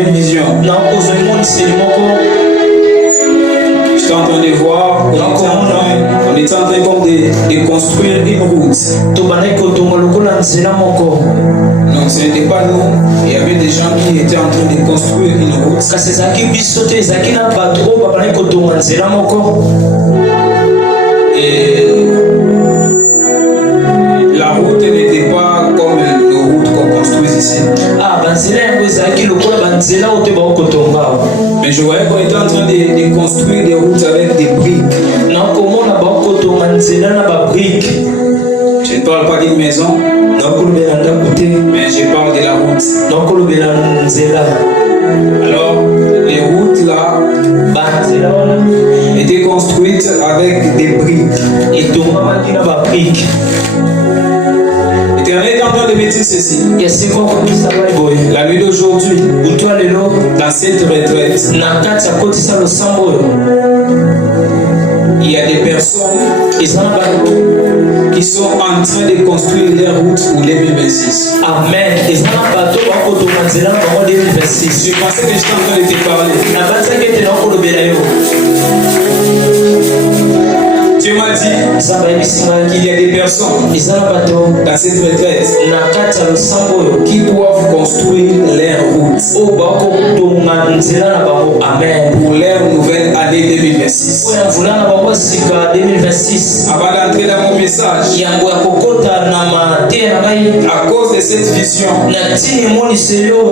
une vision. J'étais en train de voir, on était en train de construire une route. Donc ce n'était pas nous, il y avait des gens qui étaient en train de construire une route. Et la route n'était pas comme nos routes qu'on construit ici. Mais je voyais qu'on était en train de construire des routes avec des briques. Je ne parle pas d'une maison, mais je parle de la route. Alors, les routes là étaient construites avec des briques. L'Éternel est en train de me dire ceci. La nuit d'aujourd'hui, dans cette retraite, il y a des personnes qui sont en train de construire les routes pour 2026. Amen. Je pensais que j'étais en train de te parler. Dieu m'a dit qu'il y a des personnes dans cette retraite qui doivent construire leur route pour leur nouvelle année 2026. Avant d'entrer dans mon message, à cause de cette vision,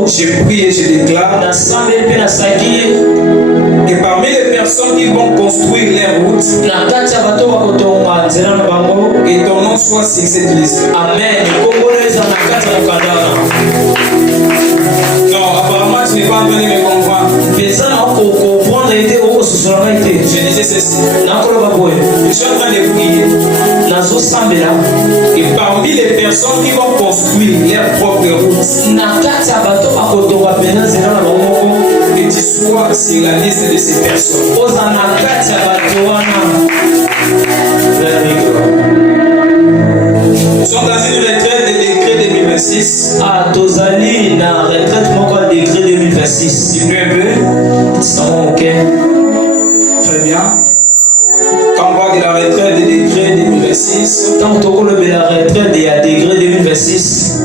je prie et je déclare que parmi les personnes qui vont construire leur route, que ton nom soit sur cette liste. Amen. Non, apparemment tu n'es pas en train de me comprendre. Je disais ceci. Je suis en train de prier. Et parmi les personnes qui vont construire leur propre route, que tu sois sur la liste de ces personnes. Nous sommes dans une retraite de décret 2026. Tu peux un peu? Très bien. Quand on parle de la retraite des décrets 2026,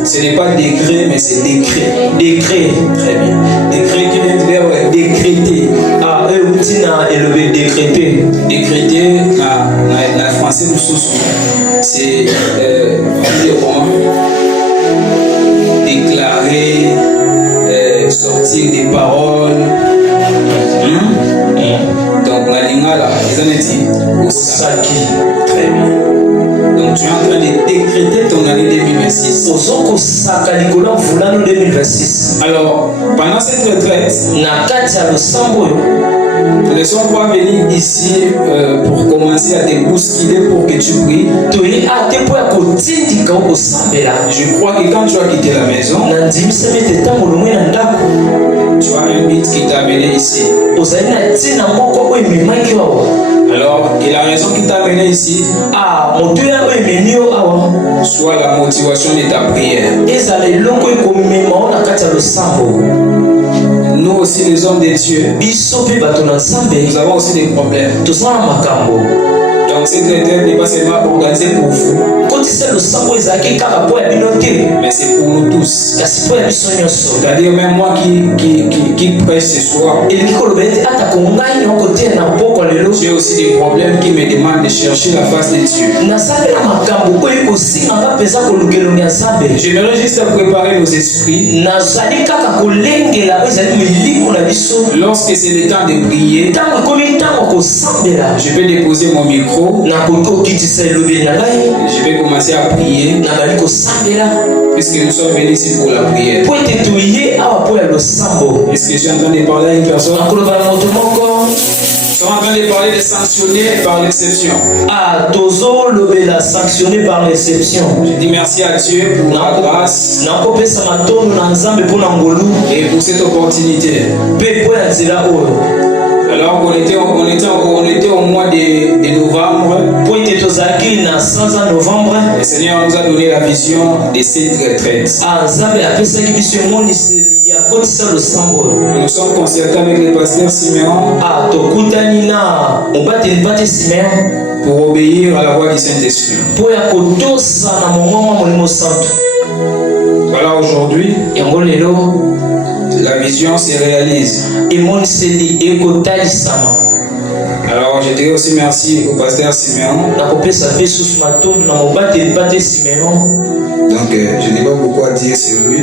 ce n'est pas décret, mais c'est décret. Décret. Très bien. Décret qui vient de dire décréter. Décréter, dans le français, c'est déclarer, sortir des paroles. Donc la lingua là, ils en est-ils Osaki. Très bien. Donc tu es en train de décréter ton année 2026. Alors, pendant cette retraite, nous ne sommes pas venus ici pour commencer à te bousculer pour que tu pries. Je crois que quand tu as quitté la maison, tu as un but qui t'a amené ici. Alors, et la raison qui t'a amené ici, soit la motivation de ta prière. Nous aussi, les hommes de Dieu, nous avons aussi des problèmes. Donc cette retraite n'est pas seulement organisée pour vous, mais c'est pour nous tous. C'est-à-dire même moi qui prêche ce soir, j'ai aussi des problèmes qui me demandent de chercher la face de Dieu. J'aimerais juste préparer nos esprits. Lorsque c'est le temps de prier, je vais déposer mon micro. Je vais commencer à prier. Puisque nous sommes venus ici pour la prière. Est-ce que je suis en train de parler à une personne? Nous sommes en train de parler de sanctionner par l'exception. Je dis merci à Dieu pour la grâce et pour cette opportunité. Alors on était au mois de novembre. Le Seigneur nous a donné la vision de cette retraite. Nous sommes concertés avec le pasteur Siméon pour obéir à la voix du Saint-Esprit. Voilà, aujourd'hui, la vision se réalise. Alors, je dirais aussi merci au pasteur Siméon. Donc, je n'ai pas beaucoup à dire sur lui.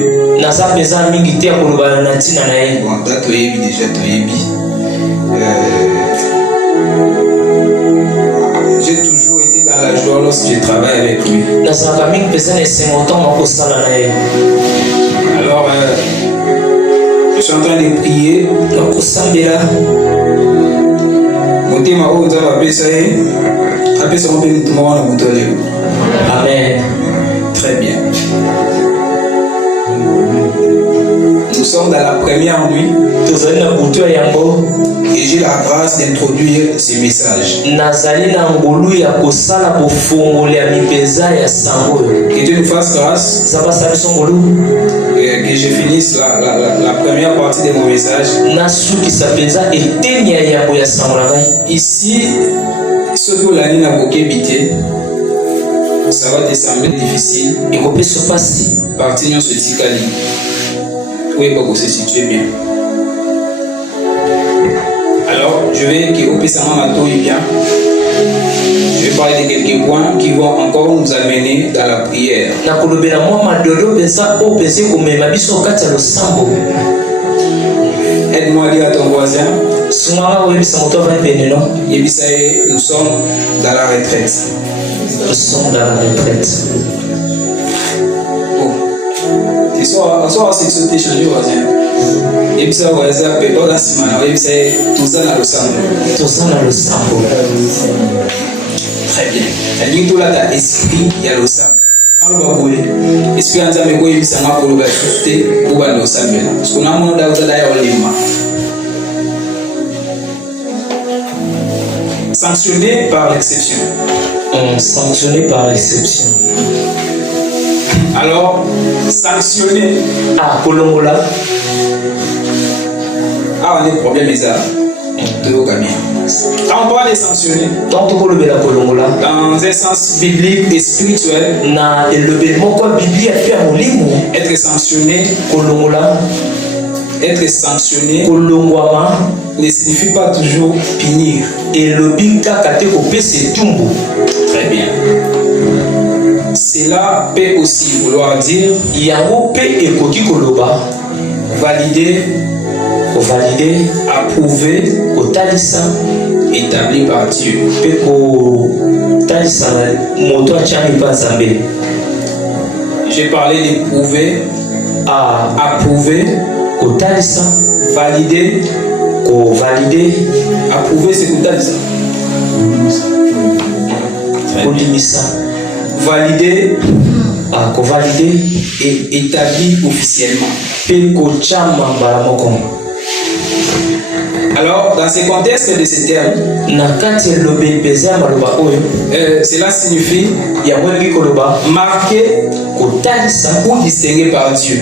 Bon, j'ai toujours été dans la joie lorsque je travaille avec lui. Alors, je suis en train de prier. Amen. Très bien. Nous sommes dans la première nuit et j'ai la grâce d'introduire ces messages. Que Dieu nous fasse grâce et que je finisse la première partie de mon message. Ici, ce que l'année n'a pas habité, ça va te sembler difficile. Et qu'on peut se passer. Partir dans ce Tikali. Oui, pour se situer bien. Alors, je vais que vous puissiez m'attendre bien. Je vais parler de quelques points qui vont encore nous amener dans la prière. Aide-moi à dire à ton voisin. Nous sommes dans la retraite. Nous sommes dans la retraite. On sort c'est sauter chez lui voisin. Et puis ça voisin peut pas la semaine. Et puis c'est tout ça dans le sang. Tout ça dans le sang. Très bien. C'est-à-dire tout là t'as esprit, il y a le sang. Quand on va bouler, esprit en train de quoi il s'en va pour le souffler pour le sang là. Parce qu'on a mon là où là il y a lima. Sanctionné par l'exception. Sanctionné par l'exception. Alors, sanctionné. Kolongola. On a des problèmes ça. Quand on parle de sanctionner, dans un sens biblique et spirituel, être sanctionné, être sanctionné ne signifie pas toujours punir. Très bien. Cela peut aussi vouloir dire valider, approuver, établi par Dieu. J'ai parlé d'éprouver, approuver, valider, approuver, c'est valider, et établi officiellement. Alors, dans ce contexte de ces termes, cela signifie marquer ou distinguer par Dieu.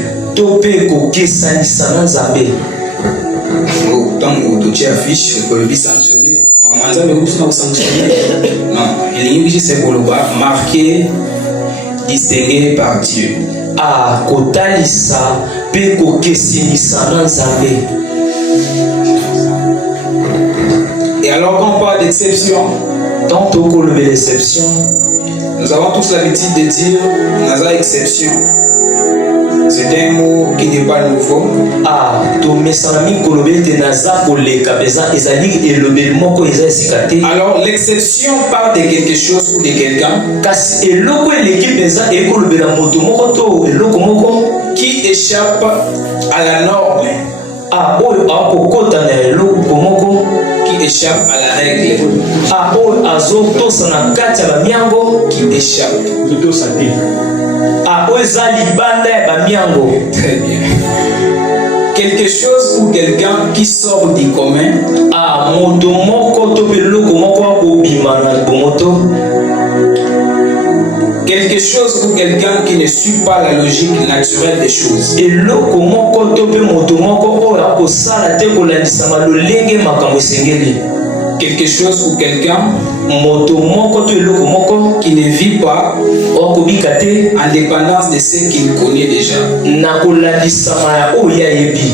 Tant que tu affiches, tu peux sanctionner. Non, il y a marqué, distingué par Dieu. Et alors quand on parle d'exception, nous avons tous l'habitude de dire Naza exception. C'est un mot qui n'est pas nouveau. Alors l'exception parle de quelque chose ou de quelqu'un qui échappe à la norme, qui échappe à la règle, qui échappe. Très bien. Quelque chose ou quelqu'un qui sort du commun, Quelque chose ou quelqu'un qui ne suit pas la logique naturelle des choses. eloko moko to pe moto moko oyo akosala te kolandisama lolenge makambo esengeli. Quelque chose ou quelqu'un moto moko to eloko moko qui ne vit pas okobika te en dépendance de ce qu'il connaît déjà. na kolandisama ya oyo ayebi.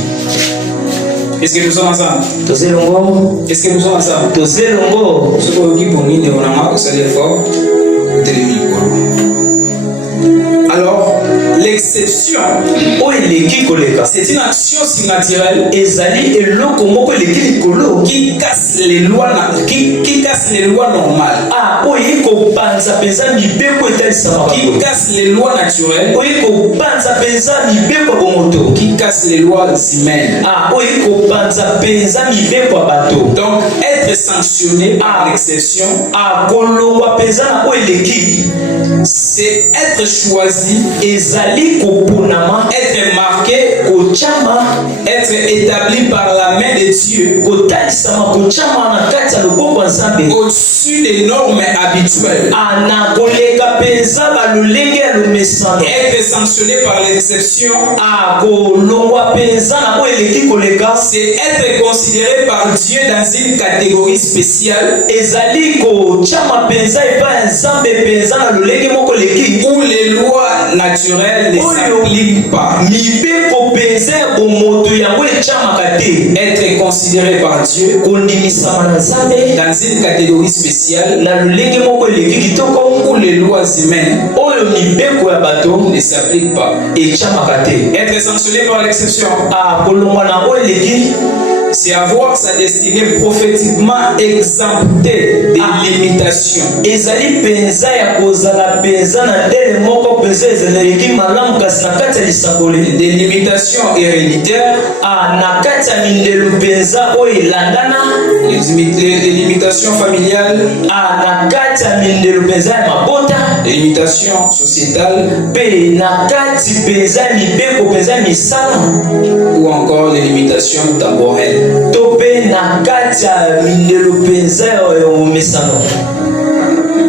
Est-ce que nous sommes ensemble? Tozelongo. Est-ce que nous sommes ensemble? Tozelongo. Ce qu'on dit pour nous, on a marqué ça l'effort. Alors, l'exception, c'est une action surnaturelle qui casse les lois normales. Qui casse les lois naturelles. Qui casse les lois humaines. Donc, être sanctionné par l'exception, c'est être choisi, être marqué, être établi par la main de Dieu au-dessus des normes habituelles. Être sanctionné par l'exception, c'est être considéré par Dieu dans une catégorie spéciale où les lois naturelles ne s'appliquent pas. Être considéré par Dieu dans une catégorie spéciale où les lois humaines ne s'appliquent pas. Être sanctionné par l'exception, c'est avoir sa destinée prophétiquement exemptée des limitations. Des limitations héréditaires, des limitations familiales, des limitations sociétales, ou encore des limitations temporelles.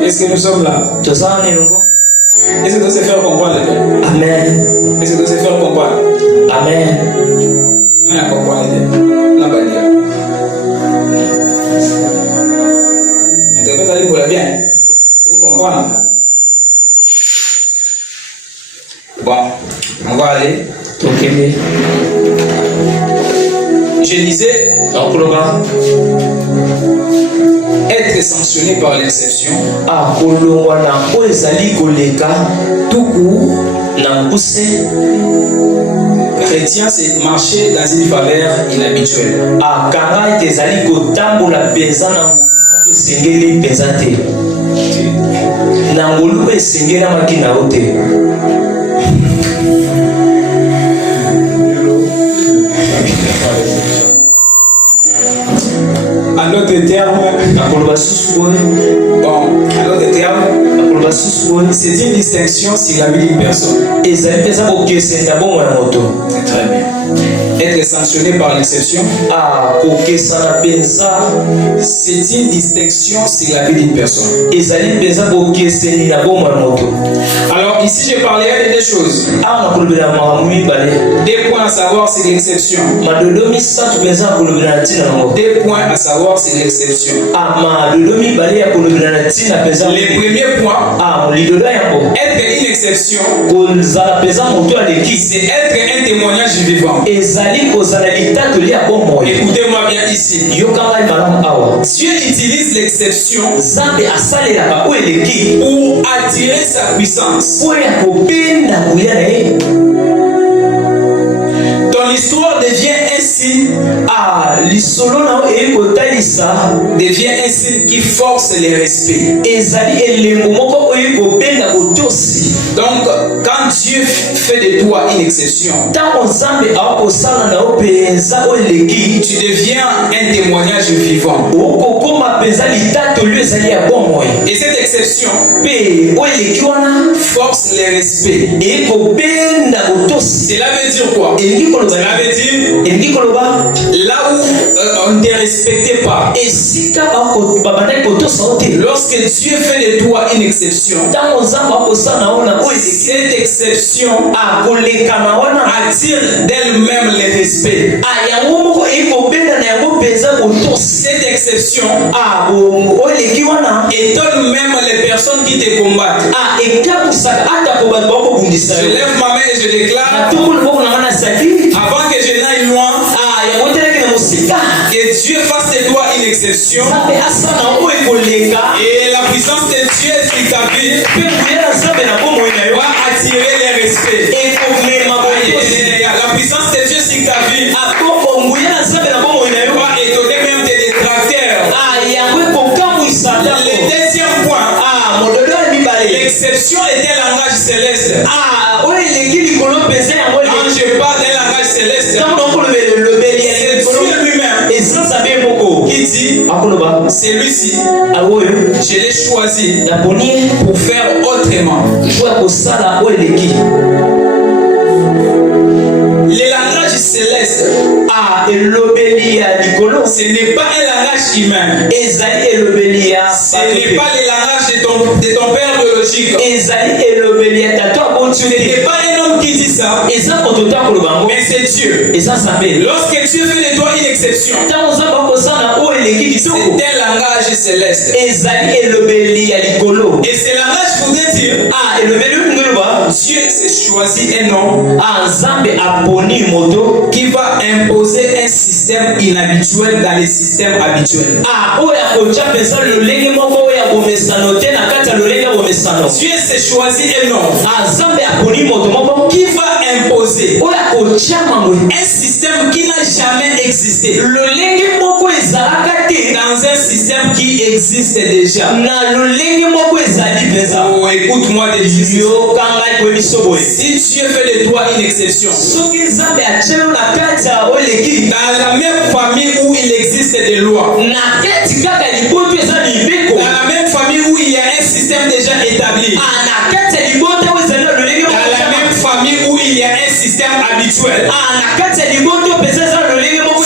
Est-ce que nous sommes là? Est-ce que tu sais faire comprendre? Amen. Est-ce que tu sais faire comprendre? Amen. Non, comprendre. La bannière. Interprète pour la bien. Tu comprends? Bon, on va aller. Ok. Je disais, être sanctionné par l'exception, chrétien, c'est marcher dans une faveur inhabituelle. En d'autres termes, c'est une distinction sur la vie d'une personne. Très bien. Être sanctionné par l'exception, c'est une distinction sur la vie d'une personne. Alors ici je parlerai de deux choses. Des points à savoir c'est l'exception. Des points à savoir c'est l'exception. Les premiers points, être une exception, c'est être un témoignage vivant. Écoutez-moi bien ici. Dieu utilise l'exception pour attirer sa puissance. Ton histoire devient ainsi devient un signe qui force les respects. Donc, quand Dieu fait de toi une exception, tu deviens un témoignage vivant. Et cette exception force les respects. Cela veut dire quoi? Cela veut dire là où on ne te respectait pas. Lorsque Dieu fait de toi une exception, cette exception attire d'elle-même le respect. Cette exception étonne même les personnes qui te combattent. Je lève ma main et je déclare, avant que je n'aille loin, que Dieu fasse de toi une exception. Et la puissance de Dieu sur ta vie va attirer les respects. La puissance de Dieu sur ta vie va étonner même tes détracteurs. Le deuxième point, l'exception est un langage céleste. Quand je parle d'un langage céleste, c'est Dieu lui-même qui dit, celui-ci, je l'ai choisi pour faire autrement. Le langage céleste, ce n'est pas un langage humain. Ce n'est pas le langage de ton père biologique. Ce n'est pas un homme qui dit ça, mais c'est Dieu. Lorsque Dieu fait de toi une exception, c'est un langage céleste. Et ce langage voudrait dire, Dieu s'est choisi un homme qui va imposer un système inhabituel dans les systèmes habituels. Dieu s'est choisi un homme qui va imposer un système qui n'a jamais existé dans un système qui existe déjà. Oh, écoute-moi de dire, si Dieu fait de toi une exception, dans la même famille où il existe des lois, dans la même famille où il y a un système déjà établi, dans la même famille où il y a un système habituel,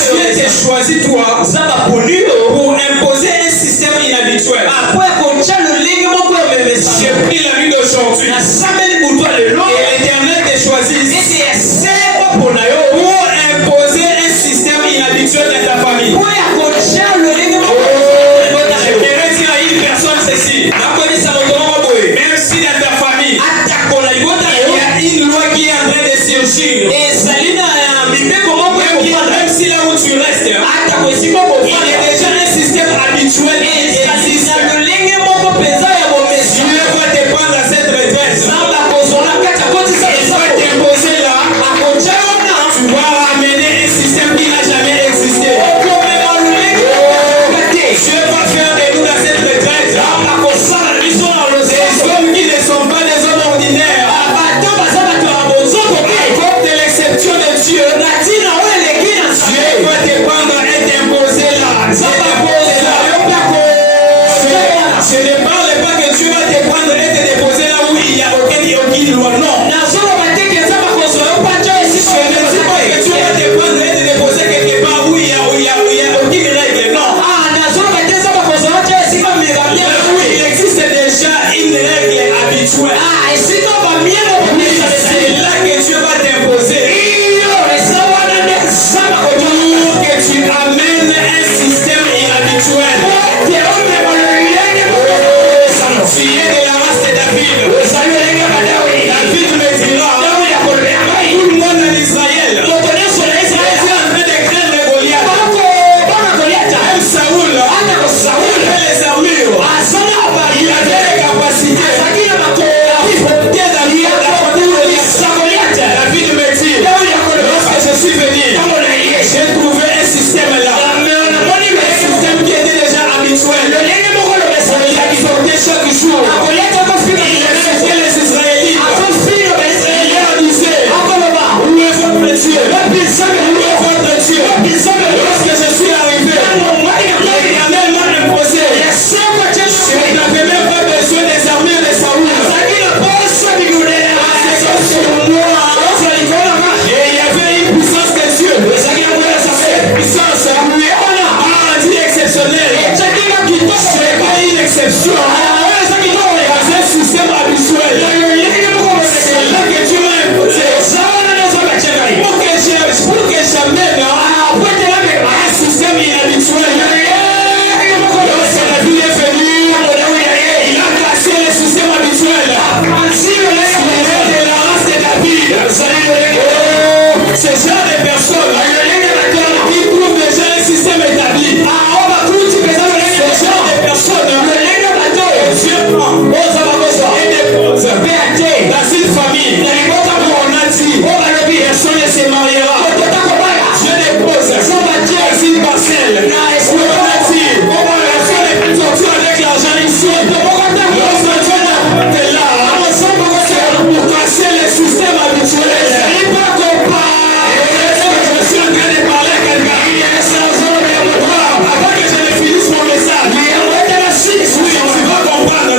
Dieu t'a choisi toi pour imposer un système inhabituel. J'ai pris la nuit d'aujourd'hui et l'Éternel t'a choisi pour imposer un système inhabituel dans ta famille. J'aimerais dire à une personne ceci. Même si dans ta famille, il y a une loi qui est en train de surgir, même si là où tu restes, il y a déjà un système habituel qui existe. Dieu va te prendre à cette retraite. Il va t'imposer là. Tu vas ramener un système qui n'a jamais existé. Dieu va faire de nous dans cette retraite des hommes qui ne sont pas des hommes ordinaires. À cause de l'exception de Dieu, Dieu va te prendre et t'imposer l'exception. C'est un système habituel. C'est là que tu m'aimes. Pour que j'amène un système inhabituel. Lorsque la vie est venue, il a cassé le système habituel. De la race de David. Ce genre de personnes qui trouvent déjà un système établi. Ce genre de personnes dans une famille, on a dit personne ne se mariera. Je dépose dans une parcelle. On a dit personne ne peut sortir avec l'argent ici. Lorsque tu es là, pour casser le système habituel. Il va comparer. Je suis en train de parler à quelqu'un. Avant que je ne finisse mon message. Oui, tu vas comprendre.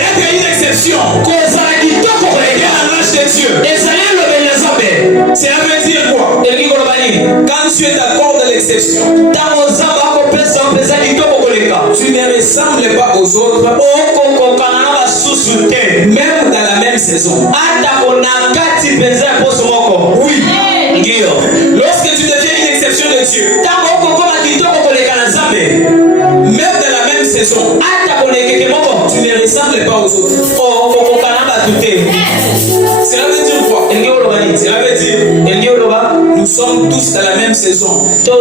Être une exception. L'âge de Dieu. Cela veut dire quoi? Quand tu es d'accord dans l'exception, tu ne ressembles pas aux autres, même dans la même saison. Oui. Lorsque tu deviens une exception de Dieu, même dans la même saison, tu ne ressembles pas aux autres. Cela veut dire quoi? Cela veut dire nous sommes tous dans la même saison. Nous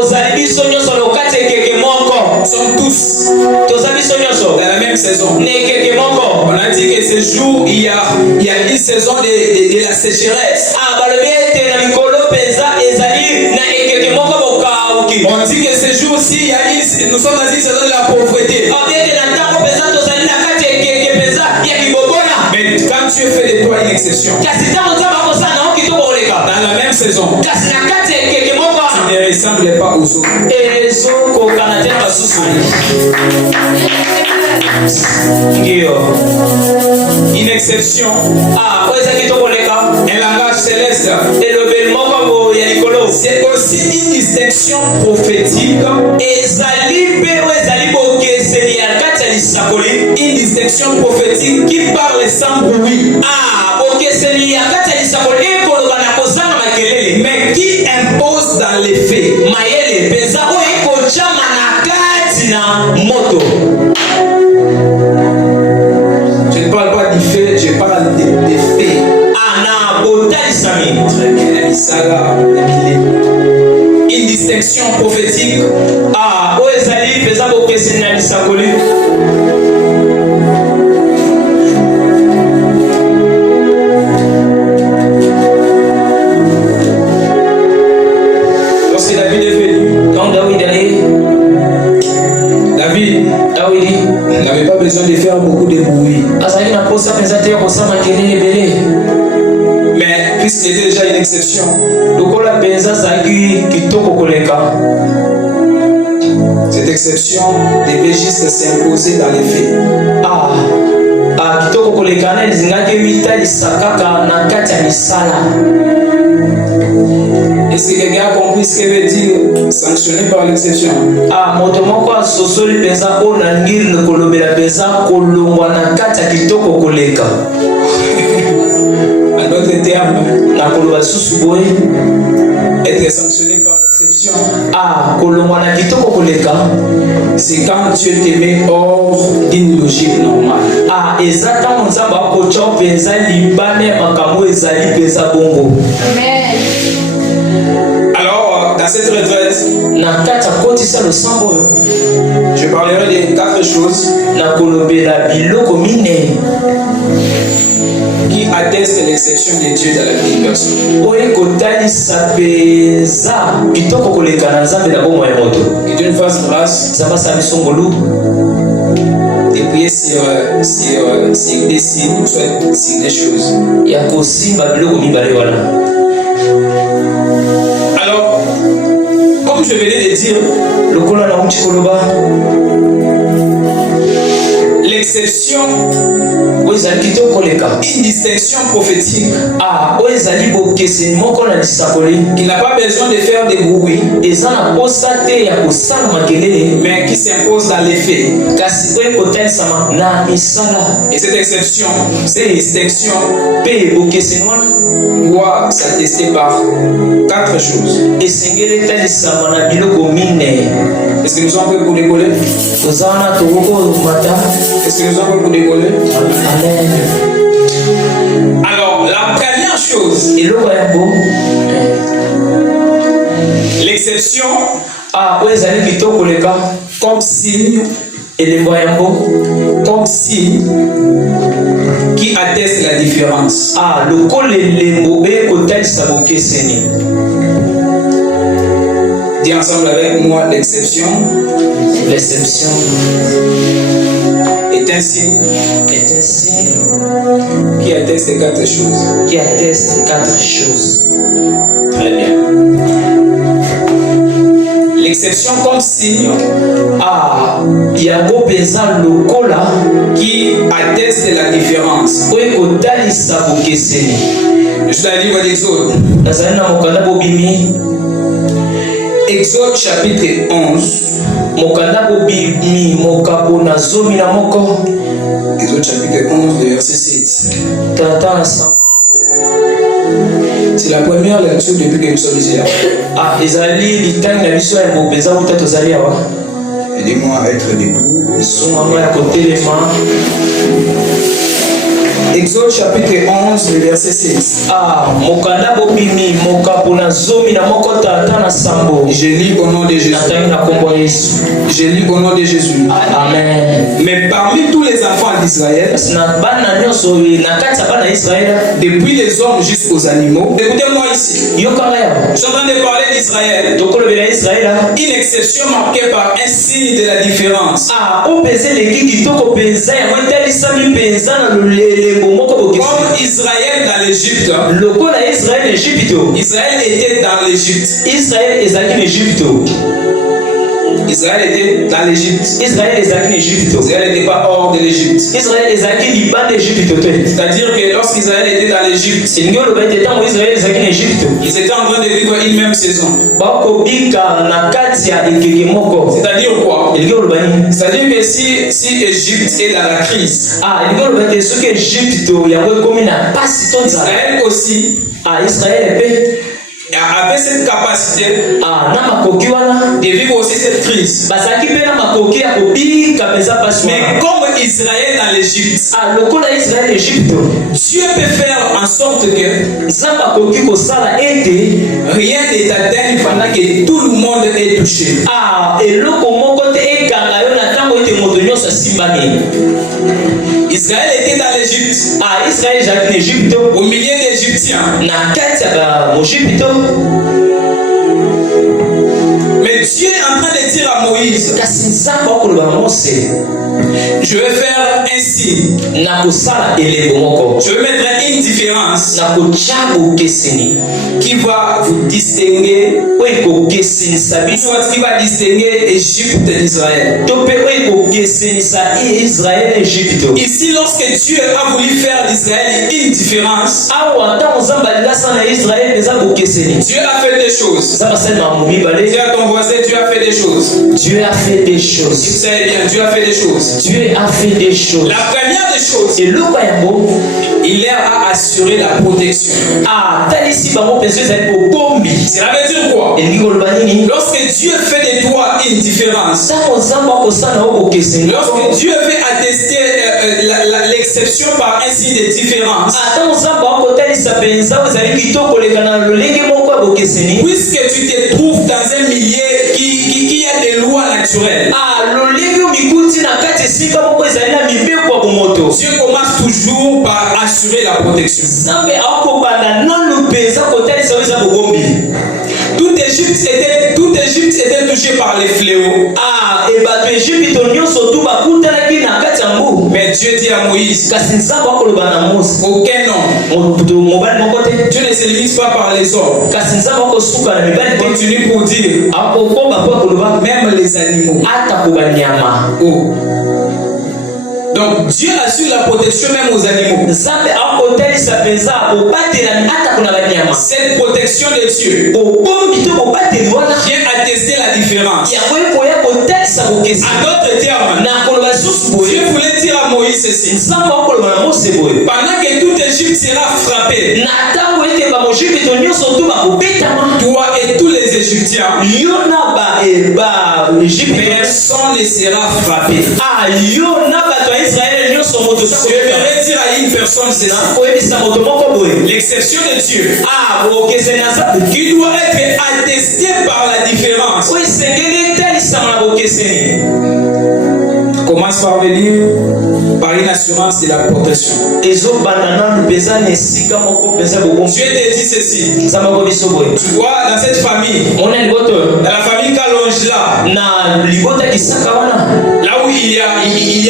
sommes tous dans la même saison. On a dit que ce jour, il y a une saison de la sécheresse. On dit que ce jour-ci, nous sommes dans une saison de la pauvreté. Mais quand tu fais de toi une exception, dans la même saison, tu ne ressembles pas aux autres. Une exception, un langage céleste, c'est aussi une distinction prophétique. Une distinction prophétique qui parle sans bruit. Mais qui impose dans les faits. Je ne parle pas du fait, je parle des faits. Très bien, une distinction prophétique. Lorsque David est venu, David n'avait pas besoin de faire beaucoup de bruit. Mais puisqu'il était déjà une exception, cette exception devait juste s'imposer dans les faits. Est-ce que quelqu'un a compris ce que veut dire sanctionné par l'exception? En d'autres termes, être sanctionné par l'exception, c'est quand Dieu te met hors d'une logique normale. Alors, dans cette retraite, je parlerai de 4 choses qui attestent l'exception de Dieu dans la vie d'une personne. Que Dieu nous fasse grâce de prier sur des signes, soit sur des choses. Alors, comme je venais de dire, exception, une distinction prophétique qui n'a pas besoin de faire des bruits, mais qui s'impose dans les faits. Et cette exception, cette distinction doit s'attester par 4 choses. Est-ce que nous sommes prêts pour décoller? Est-ce que nous sommes prêts pour décoller? Amen. Alors, la première chose, l'exception comme signe, comme signe qui atteste la différence. Dis ensemble avec moi, l'exception est un signe qui atteste 4 choses. Très bien. L'exception comme signe qui atteste la différence. Je suis dans le livre d'Exode. Exode chapitre 11. Exode chapitre 11, verset 7. C'est la première lecture depuis que nous sommes ici. Aidez-moi à être debout. Exode chapitre 11, le verset 7. Je lis au nom de Jésus. Je lis au nom de Jésus. Amen. Mais parmi tous les enfants d'Israël, depuis les hommes jusqu'aux animaux, écoutez-moi ici. Je suis en train de parler d'Israël. Une exception marquée par un signe de la différence. Comme Israël dans l'Égypte. Israël était dans l'Égypte. Israël était dans l'Égypte. Israël n'était pas hors de l'Égypte. C'est-à-dire que lorsqu'Israël était dans l'Égypte, ils étaient en train de vivre une même saison. C'est-à-dire quoi? C'est-à-dire que si Égypte est dans la crise, Israël aussi avait cette capacité de vivre aussi cette crise. Mais comme Israël dans l'Égypte, Dieu peut faire en sorte que rien n'est atteint pendant que tout le monde est touché. Israël était dans l'Égypte. Au milieu d'Égyptiens. Mais Dieu est en train de dire à Moïse, je vais faire un signe. Je vais mettre une différence qui va vous distinguer, qui va distinguer Égypte d'Israël. Ici, lorsque Dieu a voulu faire d'Israël une différence, Dieu a fait des choses. Dis à ton voisin, Dieu a fait des choses. Dieu a fait des choses. Tu sais bien, Dieu a fait des choses. Dieu a fait des choses. La première des choses, il leur a assuré la protection. Cela veut dire quoi? Lorsque Dieu fait de toi une différence, lorsque Dieu veut attester l'exception par un signe de différence, puisque tu te trouves dans un milieu qui a des lois naturelles, Dieu commence toujours par assurer la protection. Toute Égypte était touchée par les fléaux. Mais Dieu dit à Moïse, aucun homme. Dieu ne se limite pas par les hommes. Continue pour dire, même les animaux. Oh. Donc Dieu assure la protection même aux animaux. Cette protection de Dieu vient attester la différence. À d'autres termes, Dieu voulait dire à Moïse ceci. Pendant que toute Égypte sera frappée, toi et tous les Égyptiens, personne ne sera frappé. Je vais dire à une personne ceci. L'exception de Dieu qui doit être attestée par la différence. Commence par venir par une assurance de la protection. Dieu te dit ceci. Tu vois, dans cette famille, dans la famille Kalonge là où il y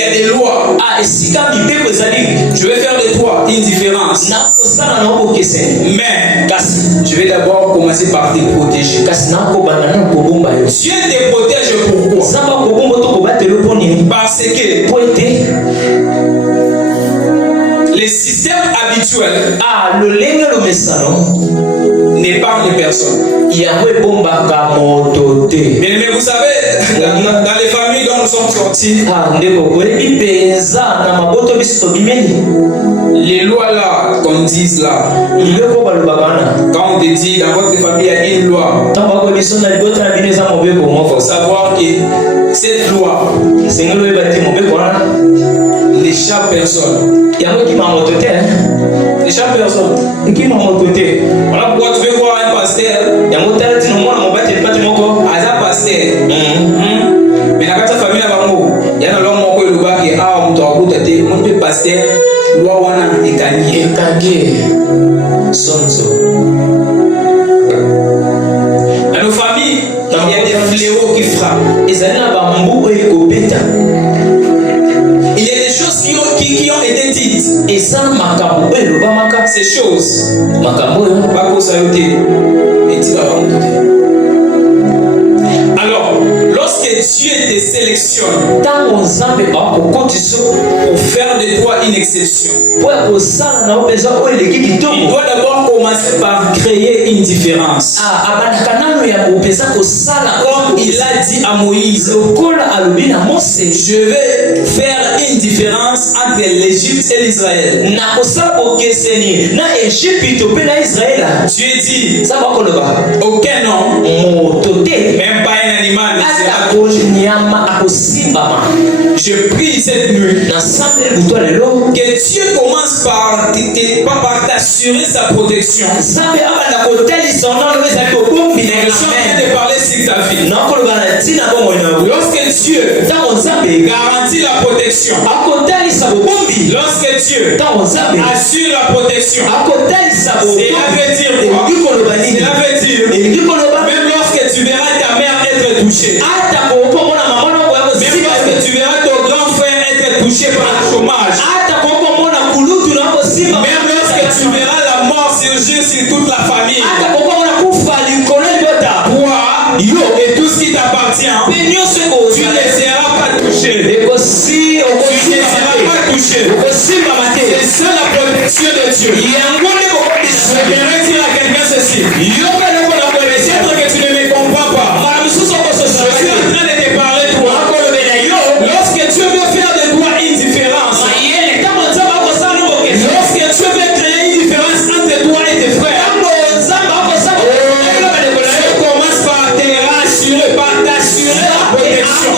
a des lois, je vais faire de toi une différence. Mais je vais d'abord commencer par te protéger. Dieu te protège pourquoi? Parce que les systèmes habituels n'épargnent personne. Mais vous savez, dans les familles dont nous sommes sortis, les lois là, qu'on dise là, quand on te dit dans votre famille il y a une loi, il faut savoir que cette loi n'échappe personne. N'échappe personne. Voilà pourquoi tu veux voir un pasteur. Aza pasteur. Mais dans ta famille, il y a un homme qui est là, qui est pasteur. Loi wana ekanye. Dans nos familles, il y a des fléaux qui frappent. Il y a des choses qui ont été dites. Ces choses. Alors, lorsque Dieu te sélectionne pour faire de toi une exception, il doit d'abord commencer par créer une différence. Comme il a dit à Moïse, je vais faire une différence entre l'Égypte et l'Israël. Dieu dit, aucun homme, même pas un animal, je prie cette nuit que Dieu commence par t'assurer sa protection. Je suis en train de parler sur ta vie. Lorsque Dieu garantit la protection, lorsque Dieu assure la protection, cela veut dire quoi? Cela veut dire même lorsque tu verras ta mère être touchée, même lorsque tu verras ton grand frère être touché par le chômage, même lorsque tu verras la mort surgir sur toute la famille, toi et tout ce qui t'appartient, tu ne seras pas touché. Tu ne seras pas touché. C'est ça la protection de Dieu. Je vais dire à quelqu'un ceci. Peut-être que tu ne me comprends pas. Je suis en train de te parler toi. Lorsque Dieu veut faire de toi une différence, lorsque Dieu veut créer une différence entre toi et tes frères, je commence par te rassurer, par t'assurer la protection.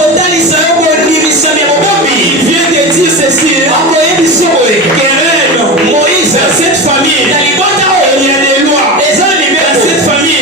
Il vient de dire ceci. Moïse, dans cette famille, il y a des lois. Dans cette famille,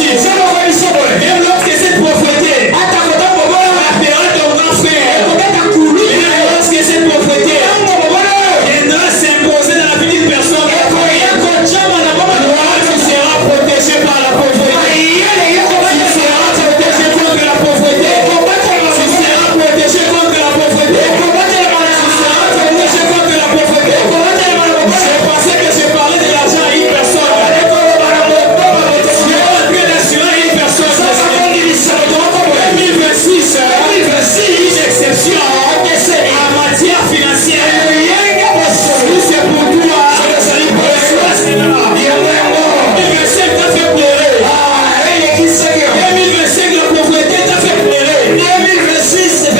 réussir. Même lorsque cette pauvreté appellera ton grand frère. Même lorsque cette pauvreté viendra s'imposer dans la vie d'une personne, toi, tu seras protégé par la pauvreté. Tu seras protégé contre la pauvreté. Tu seras protégé contre la pauvreté. Tu seras protégé contre la pauvreté. Je pensais que je parlais de l'argent à une personne. Je suis en train d'assurer une personne. 2026, une exception en matière financière. Si c'est pour toi, c'est là. 2025 t'a fait pleurer. 2025 la pauvreté t'a fait pleurer. 2026 la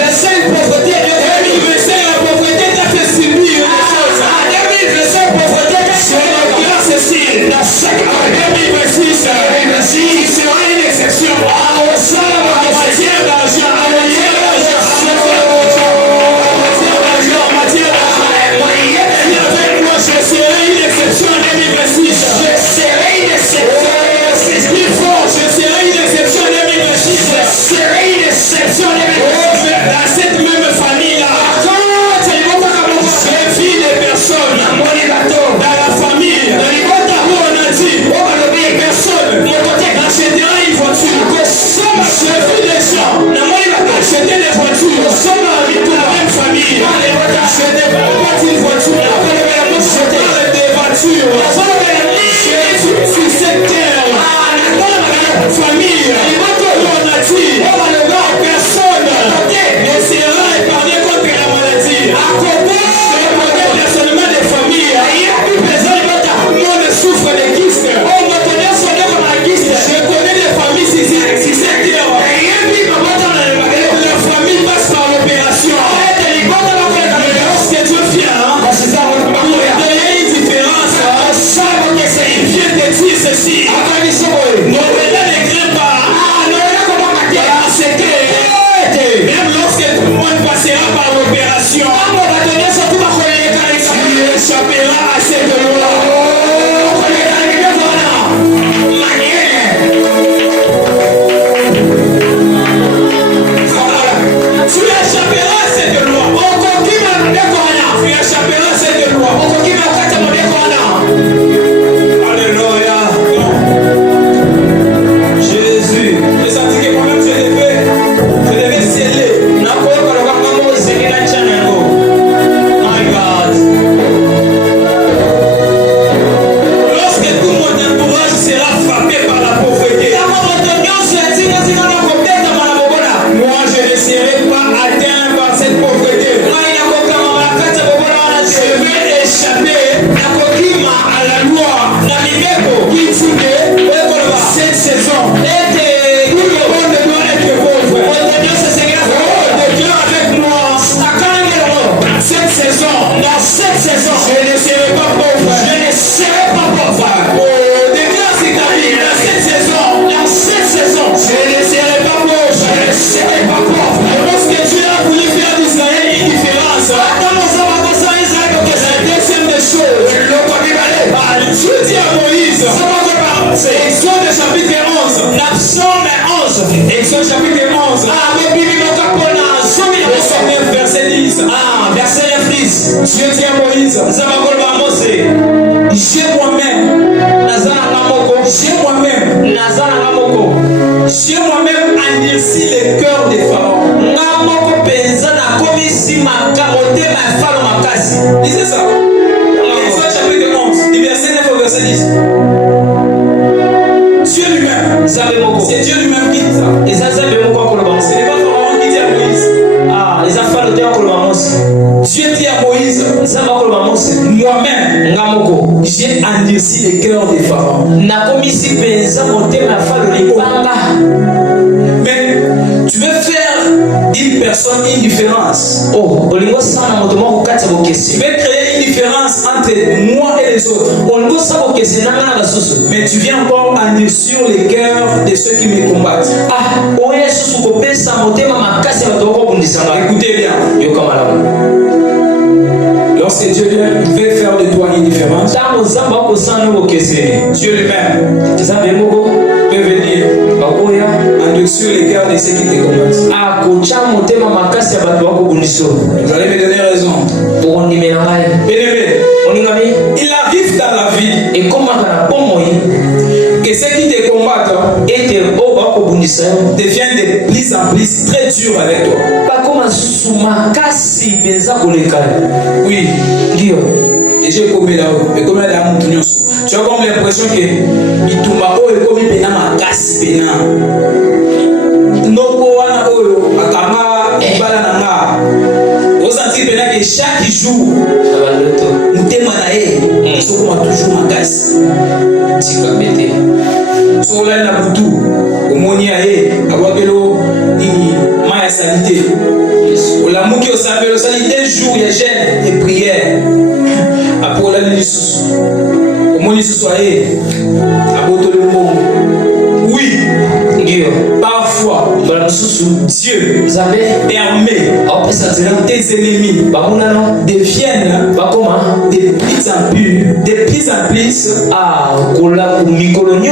pauvreté t'a fait subir des choses. 2025 pauvreté t'a fait grâce ici. 2026 il sera une exception. En matière d'argent. Je serai une exception en 2026. Je serai une exception en 2026. Dans cette même famille-là, je vis des personnes dans la famille où on a dit personne n'achètera une voiture. Je vis des gens acheter des voitures dans la même famille. Je ne parle pas d'une voiture. Je parle des voitures. Je suis cette terre. Famille. On a dit personne ne sera épargné contre la maladie. Je connais personnellement des familles. Tout le monde souffre de kystes. Je connais des familles si cette terre. La famille passe par l'opération. Lorsque Dieu vient, il y a une différence. Il vient de dire ceci. Noël ne craint pas. Parce que même lorsque tout le monde passera par l'opération, tu échapperas à cette loi. Tu échapperas à cette loi. Tu échapperas à cette loi. Alléluia. Jésus. J'ai senti que moi-même je devais sceller. My God. Lorsque tout mon entourage sera frappé par la pauvreté, moi je ne serai pas atteint par cette pauvreté. Je vais échapper à la loi qui dit que cette saison, tout le monde doit être pauvre. Déclare avec moi, cette saison, je ne serai pas pauvre. Déclare c'est ta vie, dans cette saison, je ne serai pas pauvre. Lorsque Dieu a voulu faire d'Israël une différence, la deuxième des choses, Dieu dit à Moïse, Exode chapitre 11. Exode chapitre 11. Verset 10. Verset 10. Dieu dit à Moïse, j'ai moi-même endurci le cœur des pharaons. Lisez ça. Exode chapitre 11, du verset 9 au verset 10. Dieu lui-même, c'est Dieu lui-même qui dit ça. Ce n'est pas Pharaon qui dit à Moïse. Dieu dit à Moïse, moi-même, j'ai endurci le cœur des pharaons. Mais tu veux faire une personne une différence. Tu veux créer une différence entre moi et les autres. Mais tu viens encore endurcir le cœur de ceux qui me combattent. Écoutez bien. Lorsque Dieu veut faire de toi une différence, Dieu lui-même peut venir avec sur les cœurs de ceux qui te combattent. Vous allez me donner raison. Bien-aimé, il arrive dans la vie que ceux qui te combattent deviennent de plus en plus très durs avec toi. Oui. Et j'ai commis là-haut. Et comme là, tu as comme l'impression que il tombe et comme il pena ma casse pena. Noko wana oyo akanga ibala nanga. Osenti pena que chaque jour mutema na ye soko toujours ma casse. Tika bete. So là na butu omoni aye awakelo ini maya sanité. La mouki au salut, des jours, il y a jeûne et prière. Après, on a dit au moins, ce soit oui, parfois, Dieu permet tes ennemis deviennent de plus en plus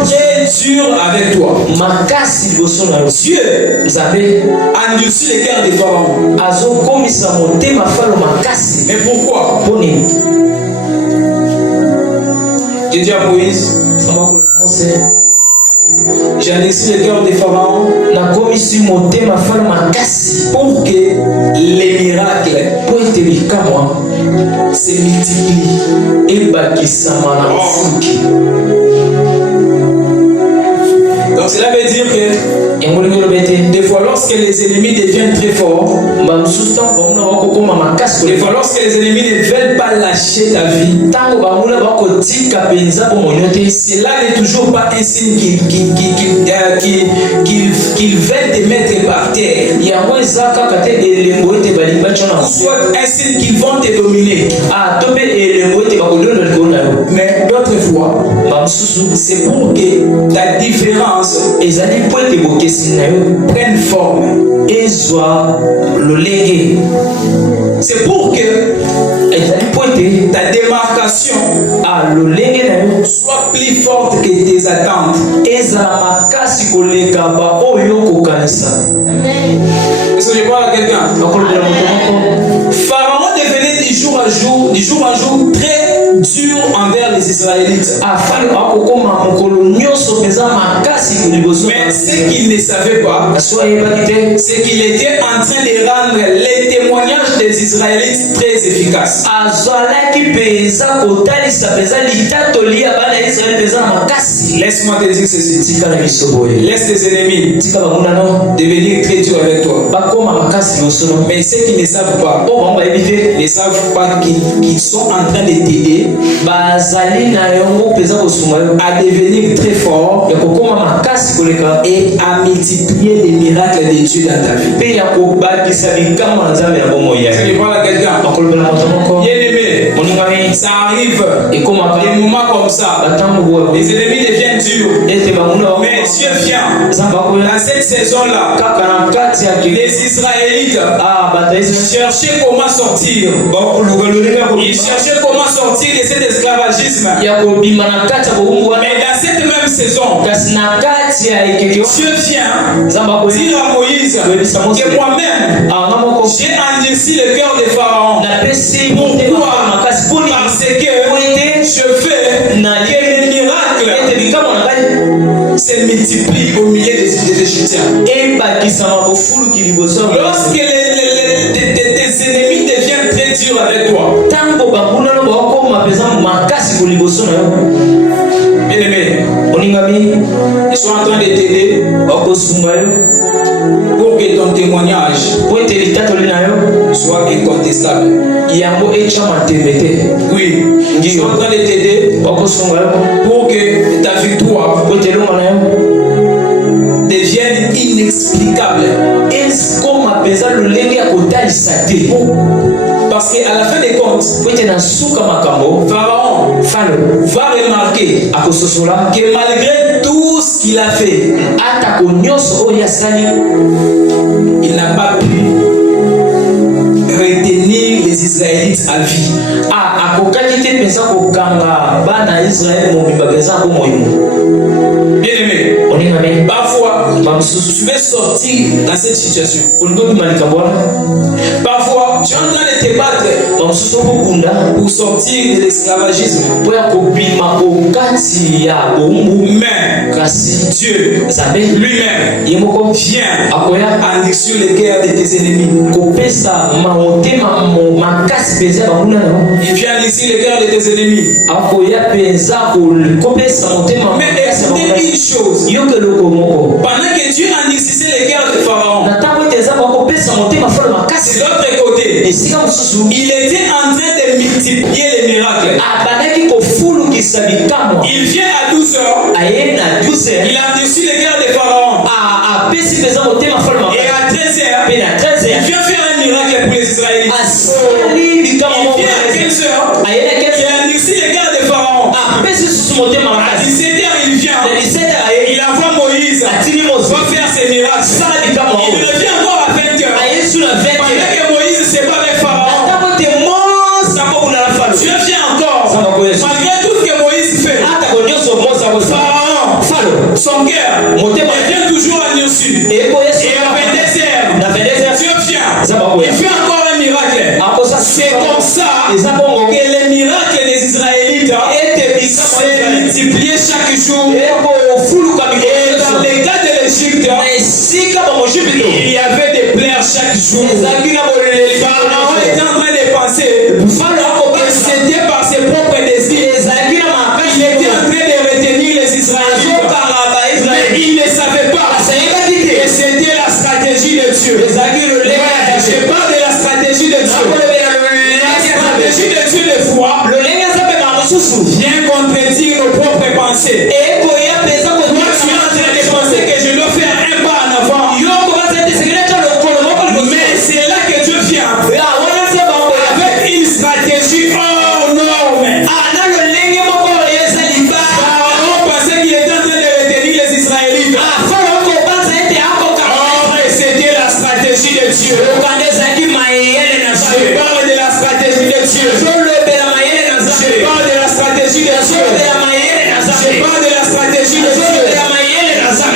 très durs avec toi. Dieu a endurci les cœurs des pharaons. Mais pourquoi? J'ai dit à Moïse, j'ai endurci les cœurs des pharaons pour que les miracles se multiplient. Donc cela veut dire que des fois lorsque les ennemis deviennent très forts, des fois lorsque les ennemis ne veulent pas lâcher ta vie, cela n'est toujours pas un signe qu'ils veulent te mettre par terre, ou soit un signe qu'ils vont te dominer. Mais d'autres fois, c'est pour que ta différence prenne forme. C'est pour que ta démarcation soit plus forte que tes attentes. Est-ce que je parle à quelqu'un? Pharaon devenait du jour en jour très dur envers les Israélites. Mais ce qu'il ne savait pas, c'est qu'il était en train de rendre les témoignages des Israélites très efficaces. Laisse-moi te dire ceci. Laisse tes ennemis devenir très durs avec toi. Mais ceux qui ne savent pas, ne savent pas qu'ils sont en train de t'aider à devenir très fort et à multiplier les miracles de Dieu dans ta vie. C'est voilà quelqu'un. Bien-aimé, ça arrive des moments comme ça. Les ennemis deviennent durs. Mais Dieu vient dans cette saison-là. Les Israélites cherchaient comment sortir. Ils cherchaient comment sortir de cet esclavagisme. Mais dans cette même saison, Dieu vient dire à Moïse que moi-même, j'ai endurci le cœur des pharaons. Pourquoi? Parce que je fais que les miracles se multiplient au milieu des Égyptiens. Lorsque tes ennemis deviennent très durs avec toi, bien-aimé, ils sont en train de t'aider pour que ton témoignage soit incontestable. Oui, ils sont en train de t'aider pour que ta victoire devienne inexplicable. Parce qu'à la fin des comptes, Pharaon va remarquer que malgré tout ce qu'il a fait, il n'a pas pu retenir les Israélites à vie. Bien-aimé, parfois tu veux sortir dans cette situation. Parfois, tu es en train de te battre pour sortir de l'esclavagisme. Mais Dieu lui-même vient endurcir le cœur de tes ennemis. Il vient endurcir le cœur de tes ennemis. Mais écoutez une chose. Pendant que Dieu endurcissait le cœur de Pharaon, de l'autre côté, il était en train de multiplier les miracles. Il vient à 12 heures. Il a endurci le cœur de Pharaon. Et à 13 heures, il vient faire un miracle pour les Israélites. Il vient à 15 heures. Il a endurci le cœur de Pharaon. À 17 heures, il vient. Il envoie Moïse pour faire ses miracles. Il revient encore à 20 heures. Pendant que Moïse se bat avec Pharaon, Dieu vient encore. Malgré tout ce que Moïse fait, Pharaon, son cœur, il vient toujours à Niosu. Et à 22 heures, Dieu vient. Il fait encore un miracle. C'est comme ça que les miracles des Israélites s'est multiplié chaque jour. Et dans les cas de l'Égypte, il y avait des plaies chaque jour. Pharaon était en train de penser que c'était par ses propres désirs. Il était en train de retenir les Israélites. Mais il ne savait pas que c'était la stratégie de Dieu. Je parle de la stratégie de Dieu. La stratégie de Dieu des fois vient contredire nos propres pensées. Toi, tu es en train de penser que je dois faire un pas en avant. Mais c'est là que Dieu vient avec une stratégie hors norme. Pharaon pensait qu'il était en train de retenir les Israélites. C'était la stratégie de Dieu. Je parle de la stratégie de Dieu. Je parle de la stratégie de Dieu. Je parle de la stratégie de Dieu.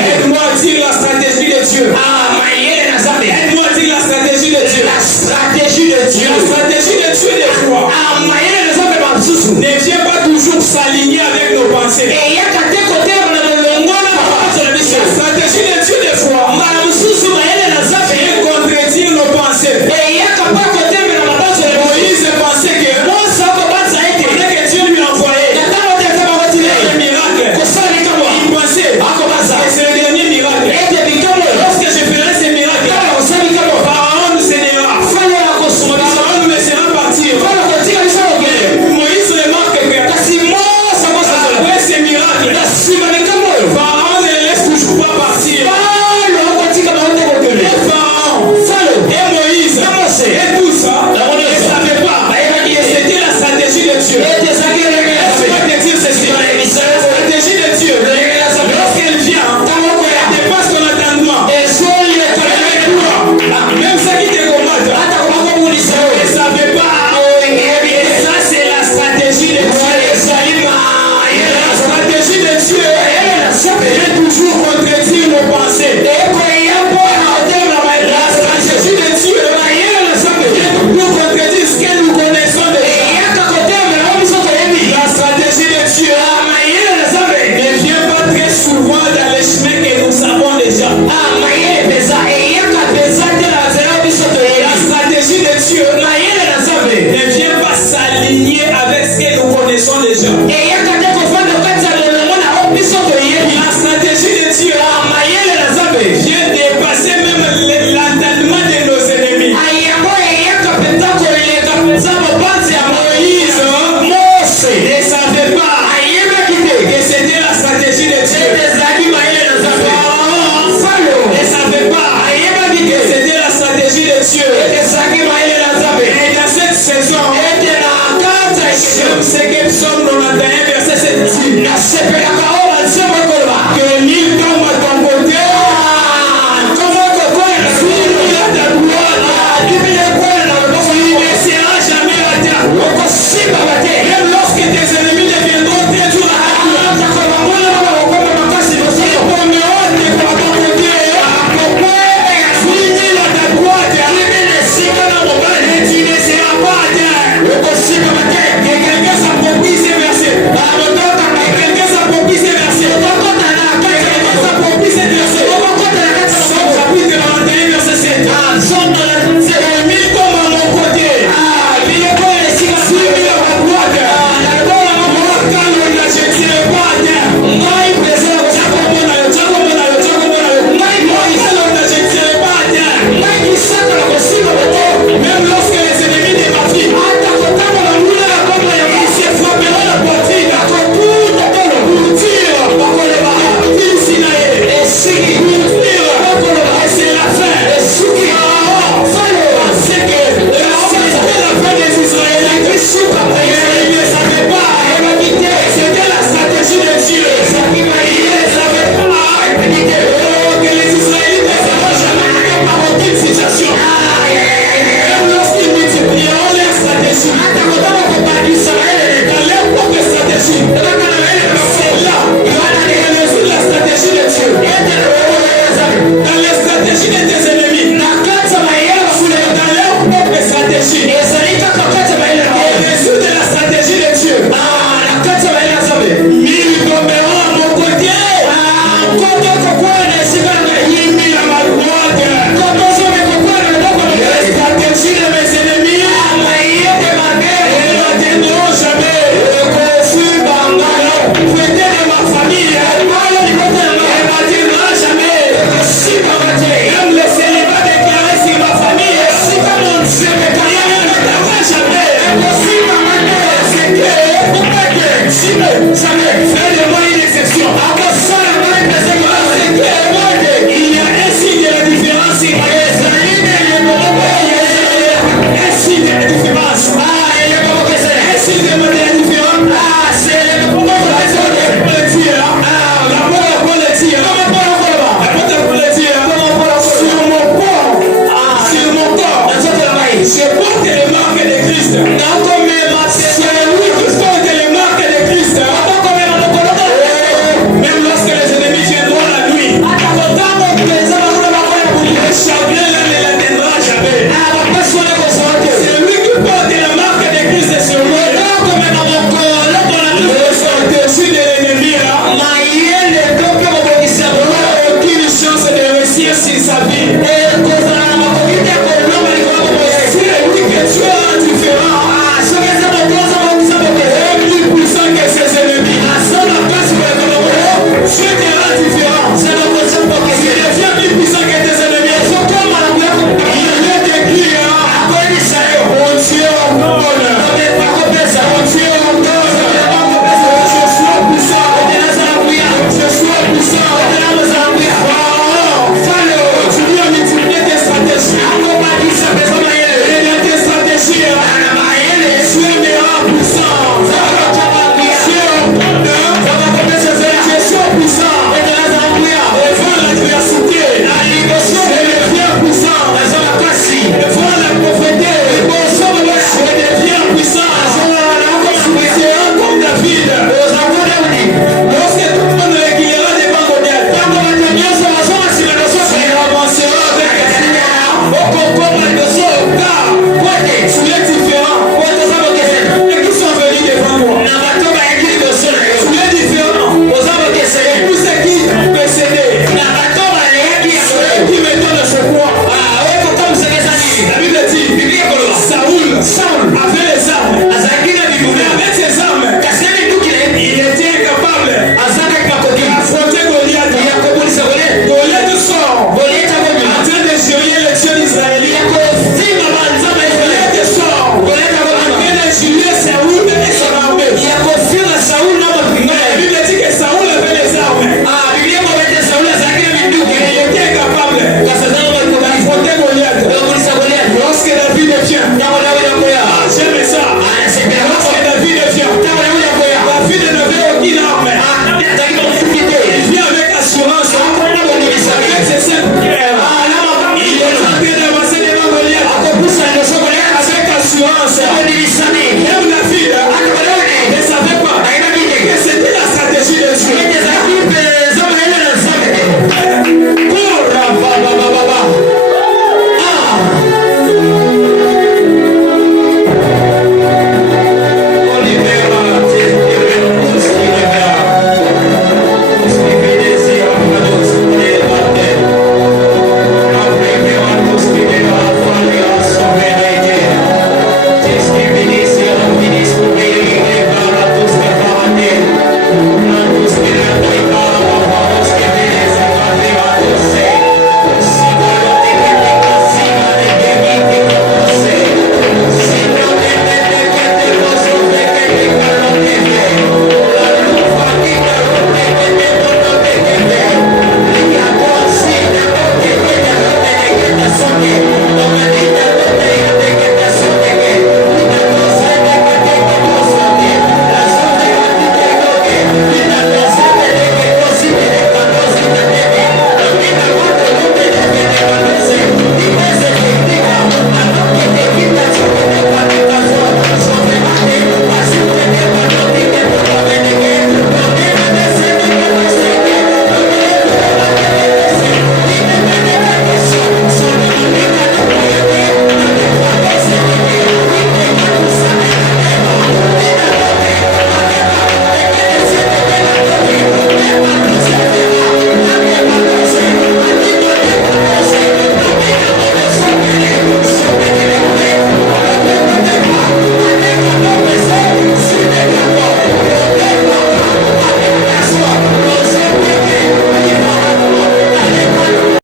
Aide-moi à dire la stratégie de Dieu. Aide-moi à dire la stratégie de Dieu. La stratégie de Dieu des fois ne vient pas toujours s'aligner avec nos pensées. La stratégie de Dieu des fois vient contredire nos pensées. Moïse pensait que dès que Dieu lui envoyait le miracle, il pensait que c'est le dernier miracle. Lorsque je ferai ces miracles, Pharaon nous saignera. Pharaon nous laissera partir. Moïse remarque que après ces miracles, Pharaon ne laisse toujours pas partir. Et Pharaon et Moïse et tout ça ne savaient pas que c'était la stratégie de Dieu. Laisse-moi te dire ceci. La stratégie de Dieu, lorsqu'elle vient, elle dépasse ton entendement. Même ceux qui te combattent ne savaient pas. Ça, c'est la stratégie de Dieu. La stratégie de Dieu vient toujours contredire nos pensées. La stratégie de Dieu vient toujours contredire ce que nous connaissons déjà. La stratégie de Dieu ne vient pas très souvent dans les chemins que nous avons déjà. La stratégie de Dieu ne vient pas s'aligner avec ce que nous connaissons déjà. La stratégie de Dieu vient dépasser même l'entendement de nos ennemis. Moïse ne savait pas que c'était la stratégie de Dieu. Pharaon ne savait pas que c'était la stratégie de Dieu. Et dans cette saison, c'est que Psaume 91 verset 7 dit que l'île tombe à ton côté. Tu ne seras jamais la terre. Même lorsque tes ennemis deviendront très durs à la terre, ils tomberont à ton côté. aucune arme.